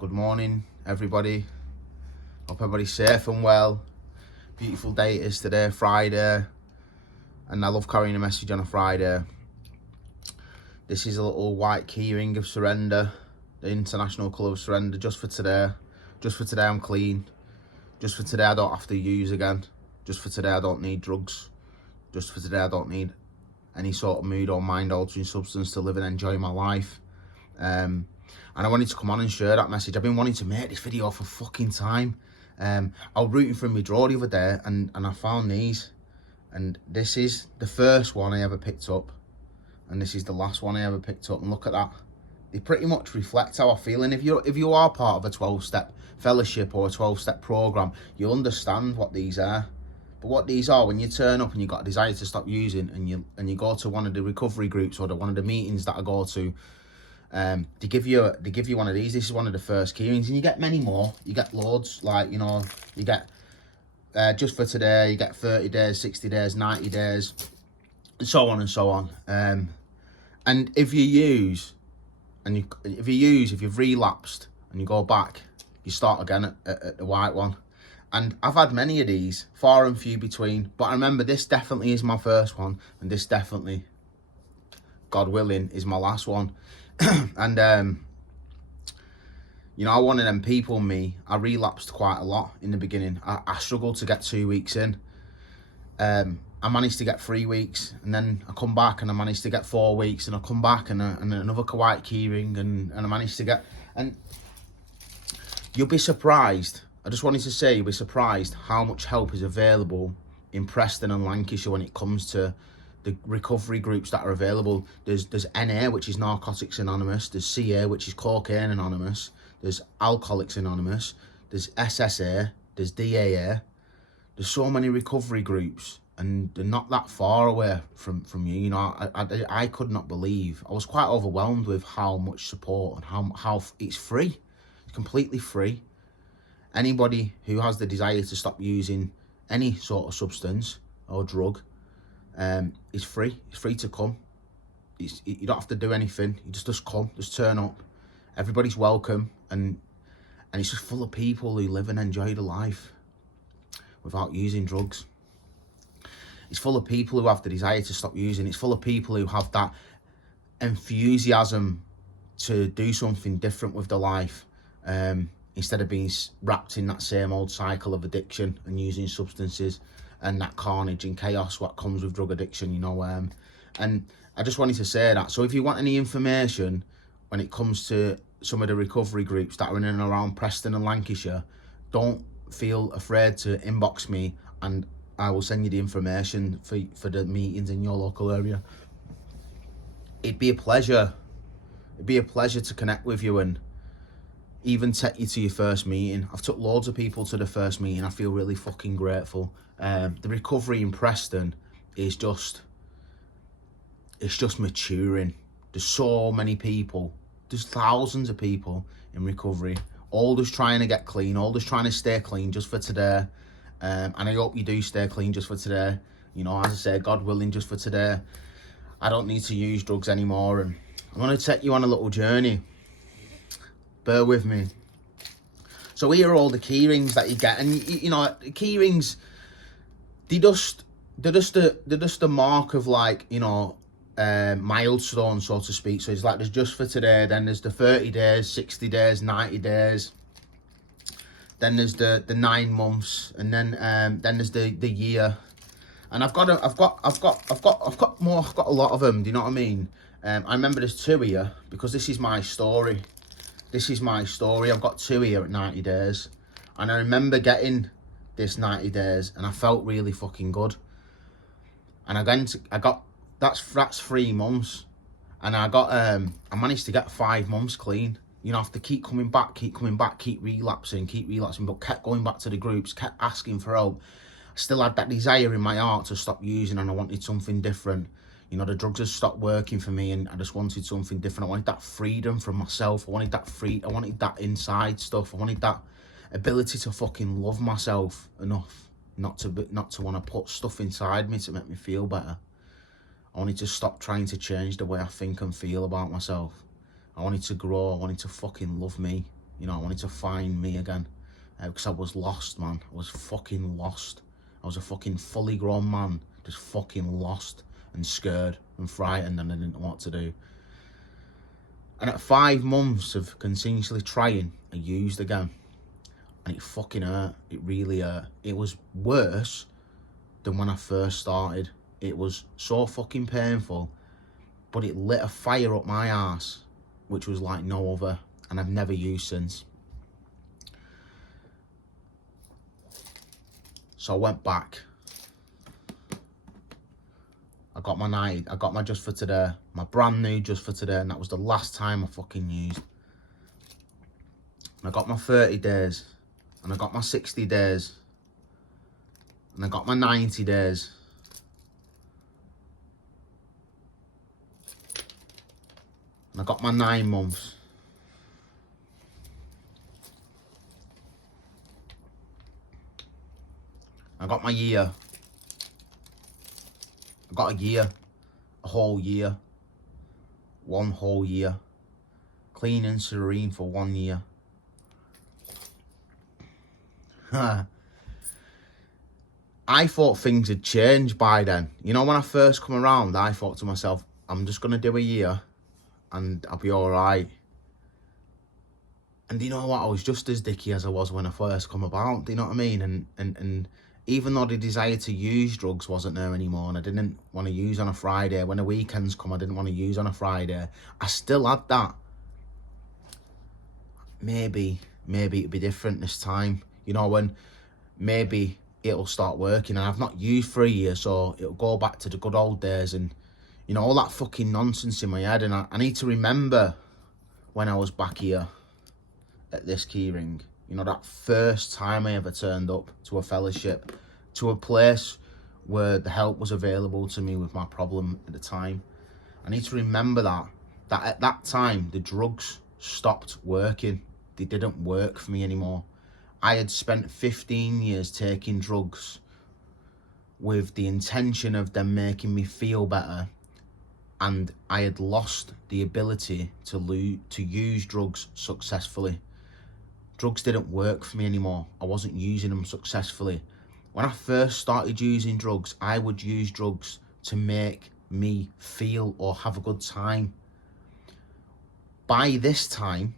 Good morning, everybody. Hope everybody's safe and well. Beautiful day it is today, Friday. And I love carrying a message on a Friday. This is a little white keyring of surrender, the international colour of surrender, just for today. Just for today I'm clean. Just for today I don't have to use again. Just for today I don't need drugs. Just for today I don't need any sort of mood or mind altering substance to live and enjoy my life. And I wanted to come on and share that message. I've been wanting to make this video for fucking time. I was rooting for my draw the other day and I found these. And this is the first one I ever picked up. And this is the last one I ever picked up. And look at that. They pretty much reflect how I feel. And if you are part of a 12-step fellowship or a 12-step program, you'll understand what these are. But what these are, when you turn up and you've got a desire to stop using and you go to one of the recovery groups or one of the meetings that I go to, they give you one of these. This is one of the first keyrings, and you get many more. You get loads, like, you know, you get just for today, you get 30 days, 60 days, 90 days, and so on and so on. And if you've relapsed and you go back, you start again at the white one. And I've had many of these, far and few between, but I remember this definitely is my first one, and this definitely, God willing, is my last one. And you know, I one of them people, I relapsed quite a lot in the beginning. I struggled to get 2 weeks in. I managed to get 3 weeks, and then I come back and I managed to get 4 weeks, and I come back and another white keyring, and I managed to get, and you'll be surprised. I just wanted to say, you'll be surprised how much help is available in Preston and Lancashire when it comes to the recovery groups that are available. There's NA, which is Narcotics Anonymous. There's CA, which is Cocaine Anonymous. There's Alcoholics Anonymous. There's SSA. There's DAA. There's so many recovery groups, and they're not that far away from you. You know, I could not believe. I was quite overwhelmed with how much support and how it's free. It's completely free. Anybody who has the desire to stop using any sort of substance or drug, it's free. It's free to come. You don't have to do anything. You just come, just turn up. Everybody's welcome, and it's just full of people who live and enjoy the life without using drugs. It's full of people who have the desire to stop using. It's full of people who have that enthusiasm to do something different with their life, instead of being wrapped in that same old cycle of addiction and using substances and that carnage and chaos what comes with drug addiction, you know. And I just wanted to say that. So if you want any information when it comes to some of the recovery groups that are in and around Preston and Lancashire, don't feel afraid to inbox me, and I will send you the information for the meetings in your local area. It'd be a pleasure. It'd be a pleasure to connect with you and even take you to your first meeting. I've took loads of people to the first meeting. I feel really fucking grateful. The recovery in Preston is just maturing. There's so many people. There's thousands of people in recovery, all just trying to get clean, all just trying to stay clean just for today. And I hope you do stay clean just for today. You know, as I say, God willing, just for today. I don't need to use drugs anymore, and I'm going to take you on a little journey. Bear with me. So here are all the keyrings that you get, and you know, the keyrings, they're just the mark of, like, you know, milestone, so to speak. So it's like, there's just for today, then there's the 30 days, 60 days, 90 days, then there's the 9 months, and then there's the year. And I've got a lot of them. Do you know what I mean? I remember there's 2 here because this is my story. This is my story. I've got 2 here at 90 days. And I remember getting this 90 days and I felt really fucking good. And I got, that's 3 months. And I managed to get 5 months clean. You know, I have to keep coming back, keep relapsing, but kept going back to the groups, kept asking for help. I still had that desire in my heart to stop using, and I wanted something different. You know, the drugs had stopped working for me, and I just wanted something different. I wanted that freedom from myself. I wanted that inside stuff. I wanted that ability to fucking love myself enough not to want to put stuff inside me to make me feel better. I wanted to stop trying to change the way I think and feel about myself. I wanted to grow. I wanted to fucking love me. You know, I wanted to find me again. Because I was lost, man. I was fucking lost. I was a fucking fully grown man, just fucking lost and scared and frightened, and I didn't know what to do. And at 5 months of continuously trying, I used again. And it fucking hurt. It really hurt. It was worse than when I first started. It was so fucking painful, but it lit a fire up my arse, which was like no other, and I've never used since. So I went back. I got my just for today, my brand new just for today, and that was the last time I fucking used. I got my 30 days, and I got my 60 days, and I got my 90 days. And I got my 9 months. I got my year. I got a year. A whole year. 1 whole year. Clean and serene for 1 year. I thought things had changed by then. You know, when I first come around, I thought to myself, I'm just going to do a year and I'll be alright. And you know what? I was just as dicky as I was when I first come about. Do you know what I mean? And even though the desire to use drugs wasn't there anymore, and I didn't want to use on a Friday, when the weekends come, I didn't want to use on a Friday, I still had that. Maybe it'd be different this time. You know, when maybe it'll start working. And I've not used for a year, so it'll go back to the good old days, and you know, all that fucking nonsense in my head. And I need to remember when I was back here at this keyring, you know, that first time I ever turned up to a fellowship, to a place where the help was available to me with my problem at the time. I need to remember that at that time, the drugs stopped working. They didn't work for me anymore. I had spent 15 years taking drugs with the intention of them making me feel better, and I had lost the ability to use drugs successfully. Drugs didn't work for me anymore. I wasn't using them successfully. When I first started using drugs, I would use drugs to make me feel or have a good time. By this time,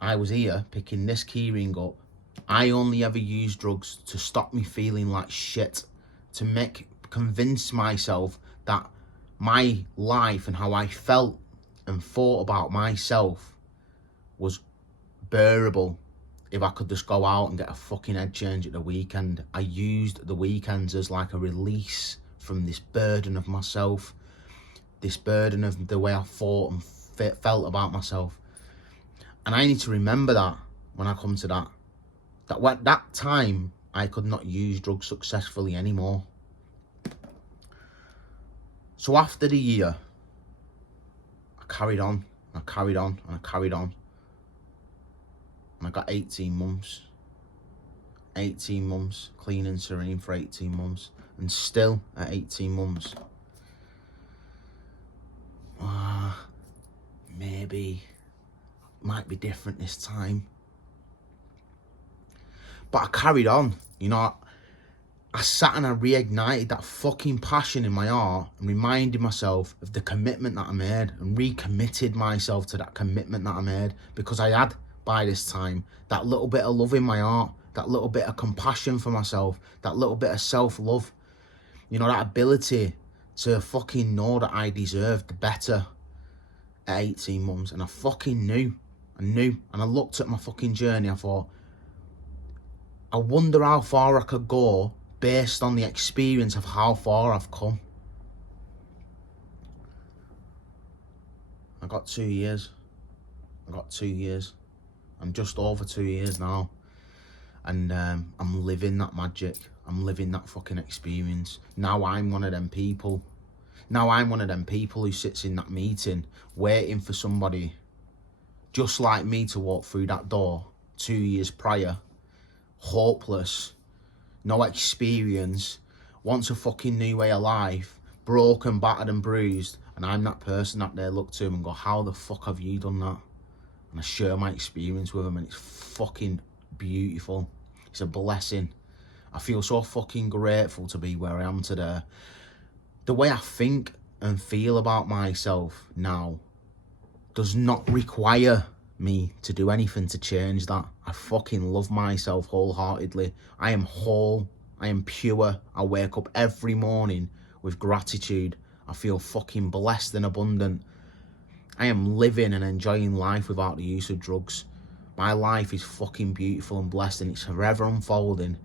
I was here picking this keyring up. I only ever used drugs to stop me feeling like shit, to convince myself that my life and how I felt and thought about myself was bearable if I could just go out and get a fucking head change at the weekend. I used the weekends as like a release from this burden of myself, this burden of the way I thought and felt about myself. And I need to remember that when I come to that that time I could not use drugs successfully anymore. So after the year, I carried on, and I carried on, and I carried on. And I got 18 months. 18 months, clean and serene for 18 months. And still at 18 months, maybe might be different this time. But I carried on, you know. I sat and I reignited that fucking passion in my heart and reminded myself of the commitment that I made and recommitted myself to that commitment that I made, because I had, by this time, that little bit of love in my heart, that little bit of compassion for myself, that little bit of self-love, you know, that ability to fucking know that I deserved better at 18 months. And I fucking knew, and I looked at my fucking journey, I thought, I wonder how far I could go based on the experience of how far I've come. I got 2 years. I'm just over 2 years now. And I'm living that magic. I'm living that fucking experience. Now I'm one of them people. Who sits in that meeting waiting for somebody just like me to walk through that door 2 years prior. Hopeless, no experience, wants a fucking new way of life, broken, battered and bruised, and I'm that person that they look to and go, how the fuck have you done that? and I share my experience with them, and it's fucking beautiful. It's a blessing. I feel so fucking grateful to be where I am today. The way I think and feel about myself now does not require me to do anything to change that. I fucking love myself wholeheartedly. I am whole. I am pure. I wake up every morning with gratitude. I feel fucking blessed and abundant. I am living and enjoying life without the use of drugs. My life is fucking beautiful and blessed, and it's forever unfolding.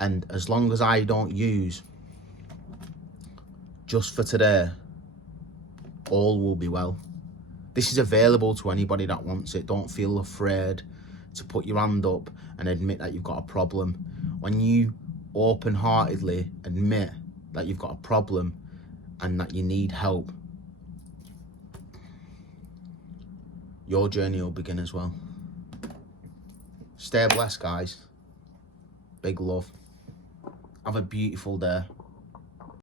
And as long as I don't use just for today, all will be well. This is available to anybody that wants it. Don't feel afraid to put your hand up and admit that you've got a problem. When you open-heartedly admit that you've got a problem and that you need help, your journey will begin as well. Stay blessed, guys. Big love. Have a beautiful day.